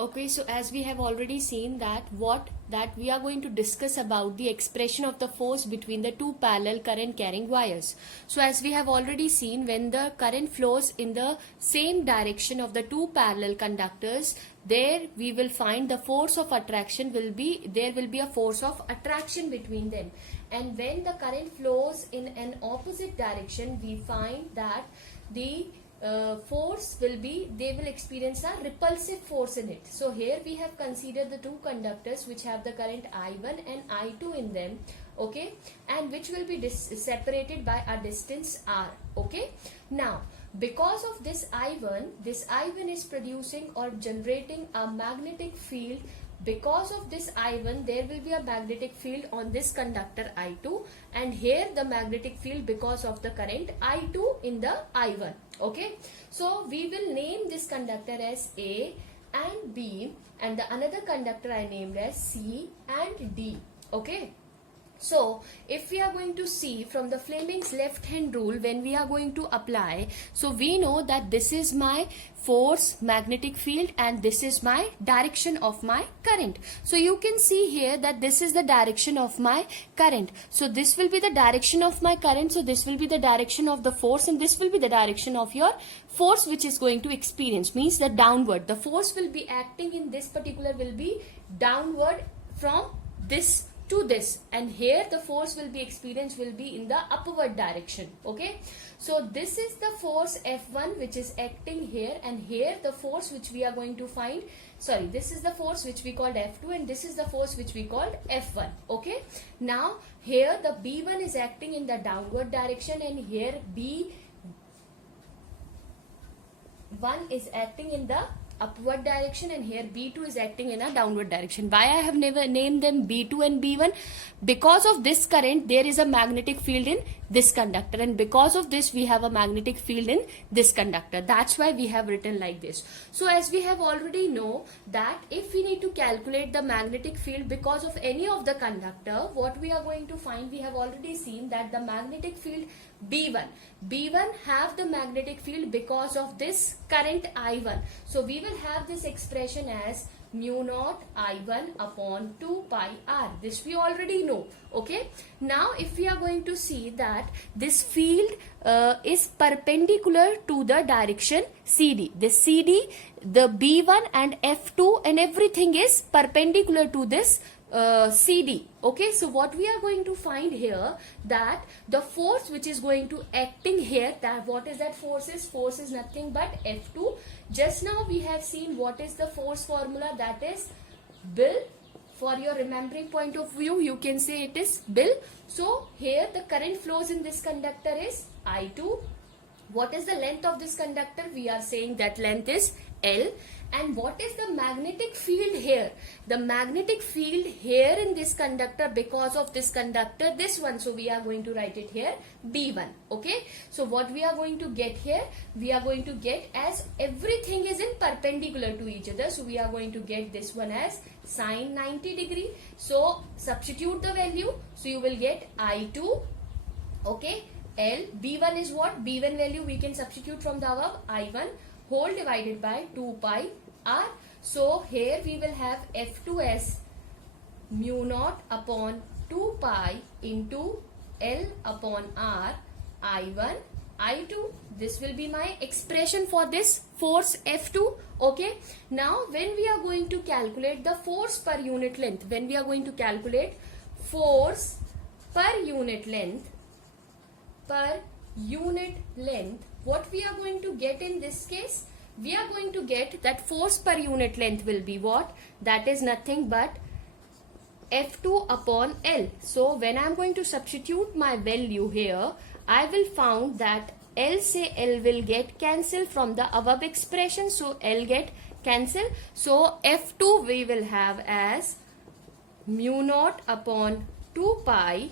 Okay, so as we have already seen that we are going to discuss about the expression of the force between the two parallel current carrying wires. So as we have already seen, when the current flows in the same direction of the two parallel conductors, there we will find the force of attraction will be, there will be a force of attraction between them. And when the current flows in an opposite direction, we find that the force will be, they will experience a repulsive force in it. So here we have considered the two conductors which have the current I1 and I2 in them, okay, and which will be separated by a distance r, okay. Now because of this I1 is producing or generating a magnetic field. Because of this I1, there will be a magnetic field on this conductor I2, and here the magnetic field because of the current I2 in the I1, okay. So we will name this conductor as A and B, and the another conductor I named as C and D, okay. So if we are going to see from the Fleming's left hand rule, when we are going to apply, so we know that this is my force magnetic field and this is my direction of my current. So you can see here that this is the direction of my current. So this will be the direction of my current. So this will be the direction of the force, and this will be the direction of your force which is going to experience, means the downward. The force will be acting in this particular will be downward from this to this, and here the force will be experienced will be in the upward direction, okay. So this is the force F1 which is acting here, and here the force which we are going to find, sorry, this is the force which we called F2 and this is the force which we called F1, okay. Now here the B1 is acting in the downward direction, and here B1 is acting in the upward direction, and here B2 is acting in a downward direction. Why I have never named them B2 and B1? Because of this current there is a magnetic field in this conductor, and because of this we have a magnetic field in this conductor. That's why we have written like this. So as we have already know that if we need to calculate the magnetic field because of any of the conductor, what we are going to find, we have already seen that the magnetic field B1 have the magnetic field because of this current I1. So we will have this expression as mu naught I1 upon 2 pi r. This we already know, okay. Now if we are going to see that this field is perpendicular to the direction CD. This CD, the B1 and F2 and everything is perpendicular to this CD, okay. So what we are going to find here, that the force which is going to acting here, that what is that force is nothing but F2. Just now we have seen what is the force formula, that is Bill. For your remembering point of view, you can say it is Bill. So here the current flows in this conductor is I2. What is the length of this conductor? We are saying that length is L. And what is the magnetic field here? The magnetic field here in this conductor, because of this conductor, this one. So we are going to write it here B1, okay. So what we are going to get here, we are going to get, as everything is in perpendicular to each other, so we are going to get this one as sine 90 degree. So substitute the value, so you will get I2, okay, L. B1 is what? B1 value we can substitute from the above, I1 whole divided by 2 pi r. So here we will have F2 as mu naught upon 2 pi into L upon r I1 I2. This will be my expression for this force F2, okay. Now when we are going to calculate the force per unit length, when we are going to calculate force per unit length, what we are going to get in this case? We are going to get that force per unit length will be what? That is nothing but F2 upon L. So when I am going to substitute my value here, I will found that L will get cancelled from the above expression. So L get cancelled. So F2 we will have as mu naught upon 2 pi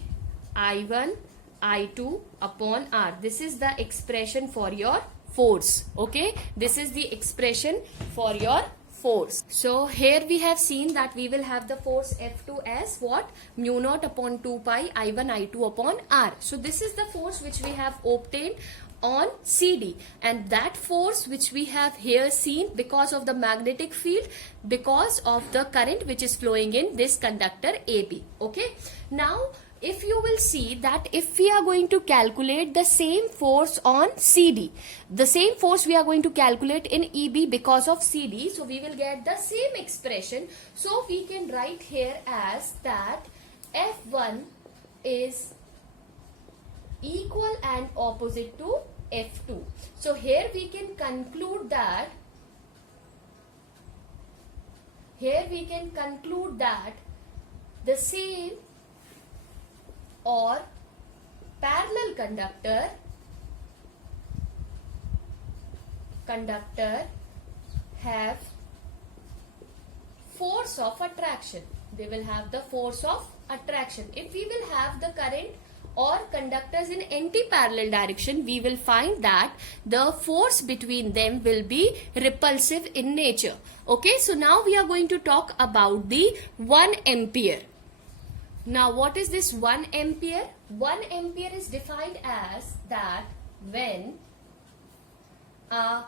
I1 I2 upon r. This is the expression for your force, okay. This is the expression for your force. So here we have seen that we will have the force F2 as what? Mu naught upon 2 pi I1 I2 upon r. So this is the force which we have obtained on CD, and that force which we have here seen because of the magnetic field, because of the current which is flowing in this conductor AB. Okay, now if you will see that if we are going to calculate the same force on CD, the same force we are going to calculate in EB because of CD, so we will get the same expression. So we can write here as that F1 is equal and opposite to F2. So here we can conclude that the same or parallel conductor have force of attraction. They will have the force of attraction. If we will have the current or conductors in anti-parallel direction, we will find that the force between them will be repulsive in nature. Okay, so now we are going to talk about the 1 ampere. Now what is this 1 ampere? 1 ampere is defined as that when a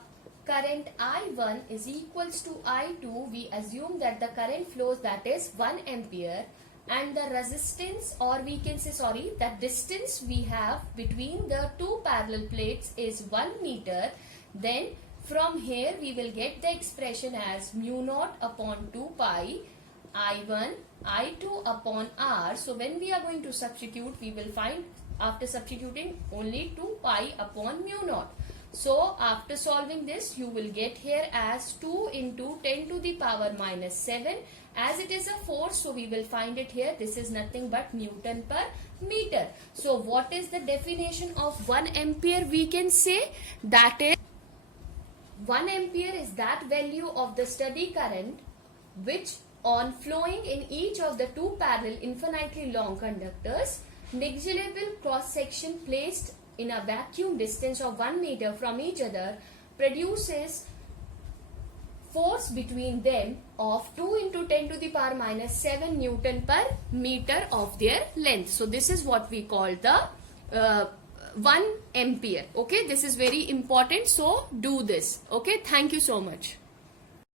current I1 is equals to I2, we assume that the current flows, that is 1 ampere, and the resistance, or we can say that distance we have between the two parallel plates is 1 meter. Then from here we will get the expression as mu naught upon 2 pi I1 I2 upon R. So when we are going to substitute, we will find after substituting only 2 pi upon mu naught. So after solving this, you will get here as 2 into 10 to the power minus 7. As it is a force, so we will find it here. This is nothing but Newton per meter. So what is the definition of 1 ampere? We can say that is 1 ampere is that value of the steady current which on flowing in each of the two parallel infinitely long conductors, negligible cross section placed in a vacuum distance of 1 meter from each other produces force between them of 2 into 10 to the power minus 7 Newton per meter of their length. So this is what we call the 1 ampere. Okay, this is very important, so do this. Okay, thank you so much.